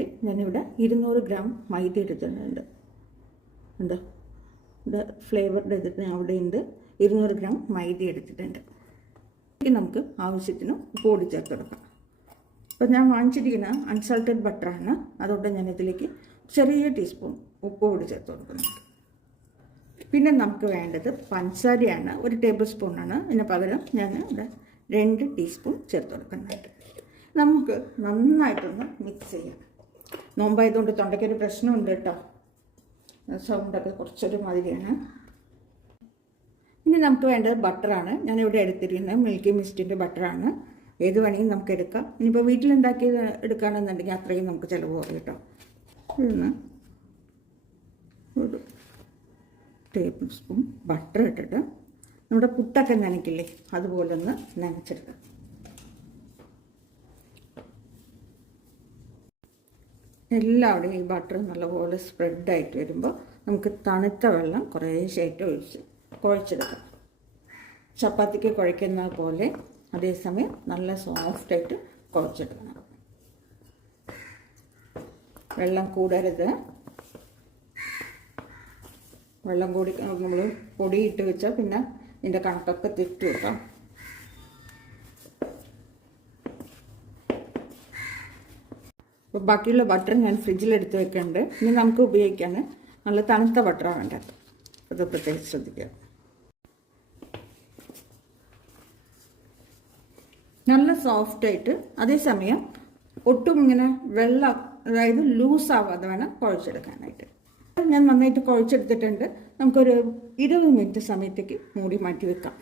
വേണ്ടിയിട്ട് ഞാനിവിടെ 200 ഗ്രാം മൈദ എടുത്തിട്ടുണ്ട്. ഉണ്ട് ഇവിടെ ഫ്ലേവറുടെ എടുത്തിട്ട് അവിടെ ഉണ്ട് 200 ഗ്രാം മൈദ എടുത്തിട്ടുണ്ട്. നമുക്ക് ആവശ്യത്തിന് ഉപ്പ് കൂടി ചേർത്ത് കൊടുക്കാം. അപ്പോൾ ഞാൻ വാങ്ങിച്ചിരിക്കുന്ന അൺസാൾട്ടഡ് ബട്ടറാണ്, അതുകൊണ്ട് ഞാൻ ഇതിലേക്ക് ചെറിയ ടീസ്പൂൺ ഉപ്പ് കൂടി ചേർത്ത് കൊടുക്കുന്നുണ്ട്. പിന്നെ നമുക്ക് വേണ്ടത് പഞ്ചസാരയാണ്, 1 ടേബിൾ സ്പൂണാണ്. ഇതിന് പകരം ഞാൻ ഇവിടെ 2 ടീസ്പൂൺ ചേർത്ത് കൊടുക്കുന്നുണ്ട്. നമുക്ക് നന്നായിട്ടൊന്ന് മിക്സ് ചെയ്യാം. നോമ്പായതുകൊണ്ട് തൊണ്ടയ്ക്കൊരു പ്രശ്നമുണ്ട് കേട്ടോ, സൗണ്ടൊക്കെ കുറച്ചൊരു മാതിരിയാണ്. ഇനി നമുക്ക് വേണ്ടത് ബട്ടറാണ്. ഞാനിവിടെ എടുത്തിരിക്കുന്നത് മിൽക്കി മിസ്റ്റിൻ്റെ ബട്ടറാണ്. ഏത് വേണമെങ്കിലും നമുക്ക് എടുക്കാം. ഇനിയിപ്പോൾ വീട്ടിലുണ്ടാക്കിയത് എടുക്കുകയാണെന്നുണ്ടെങ്കിൽ അത്രയും നമുക്ക് ചിലവ് കുറയും കേട്ടോ. ഇതൊന്ന് 1 ടേബിൾ സ്പൂൺ ബട്ടർ ഇട്ടിട്ട് നമ്മുടെ പുട്ടൊക്കെ നനയ്ക്കില്ലേ അതുപോലെ ഒന്ന് നനച്ചെടുക്കാം. എല്ലാവിടെയും ഈ ബട്ടർ നല്ലപോലെ സ്പ്രെഡായിട്ട് വരുമ്പോൾ നമുക്ക് തണുത്ത വെള്ളം കുറേശ്ശായിട്ട് കുഴച്ചെടുക്കാം. ചപ്പാത്തിക്ക് കുഴയ്ക്കുന്ന പോലെ അതേസമയം നല്ല സോഫ്റ്റായിട്ട് കുഴച്ചെടുക്കണം. വെള്ളം കൂടരുത്. വെള്ളം കൂടി നമ്മൾ പൊടിയിട്ട് വെച്ചാൽ പിന്നെ ഇതിൻ്റെ കണക്കൊക്കെ തെറ്റി വെക്കാം. അപ്പോൾ ബാക്കിയുള്ള ബട്ടർ ഞാൻ ഫ്രിഡ്ജിലെടുത്ത് വെക്കുന്നുണ്ട്. ഇനി നമുക്ക് ഉപയോഗിക്കാൻ നല്ല തണുത്ത ബട്ടറാണ് വേണ്ടത്, അത് പ്രത്യേകിച്ച് ശ്രദ്ധിക്കുക. നല്ല സോഫ്റ്റായിട്ട് അതേസമയം ഒട്ടും ഇങ്ങനെ വെള്ളം അതായത് ലൂസാവാതെ വേണം കുഴച്ചെടുക്കാനായിട്ട്. ഞാൻ നന്നായിട്ട് കുഴച്ചെടുത്തിട്ടുണ്ട്. നമുക്കൊരു 20 മിനിറ്റ് സമയത്തേക്ക് മൂടി മാറ്റി വെക്കാം.